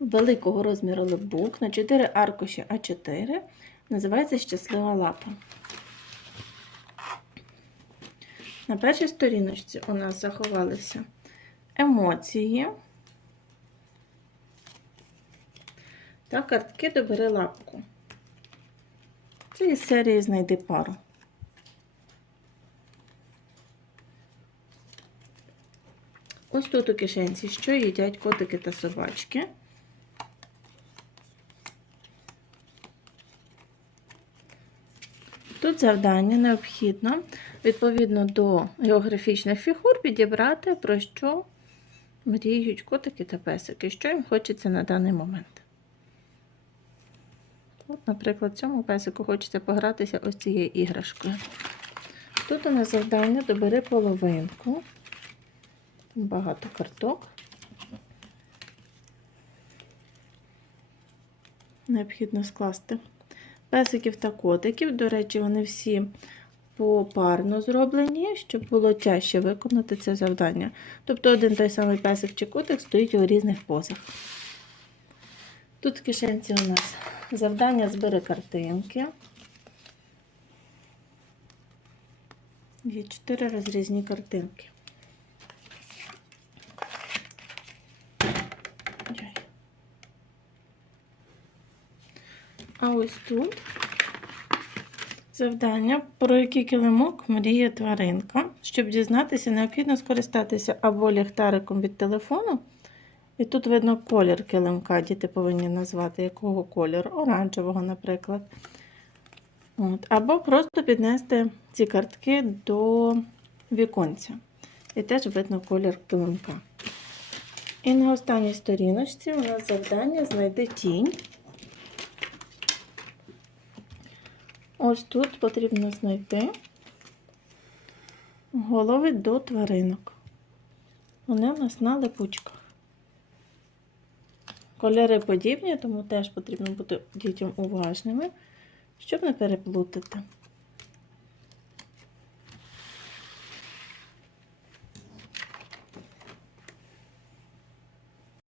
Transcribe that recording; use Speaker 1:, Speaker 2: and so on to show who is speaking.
Speaker 1: великого розміру лепбук на 4 аркуші А4. Називається Щаслива лапа. На першій сторіночці у нас заховалися емоції та картки Добери лапку. Це із серії Знайди пару. Ось тут у кишенці, що їдять котики та собачки. Тут завдання необхідно, відповідно до географічних фігур, підібрати, про що мріють котики та песики, що їм хочеться на даний момент. От, наприклад, цьому песику хочеться погратися ось цією іграшкою. Тут у нас завдання добери половинку. Багато карток. Необхідно скласти песиків та котиків. До речі, вони всі попарно зроблені, щоб було тяжче виконати це завдання. Тобто один той самий песик чи котик стоїть у різних позах. Тут в кишенці у нас завдання збери картинки. Є чотири розрізні картинки. А ось тут завдання, про який килимок мріє тваринка. Щоб дізнатися, необхідно скористатися або ліхтариком від телефону. І тут видно колір килимка. Діти повинні назвати, якого кольору, оранжевого, наприклад. От. Або просто піднести ці картки до віконця. І теж видно колір килимка. І на останній сторіночці у нас завдання знайти тінь. Ось тут потрібно знайти голови до тваринок. Вони у нас на липучках. Кольори подібні, тому теж потрібно бути дітям уважними, щоб не переплутати.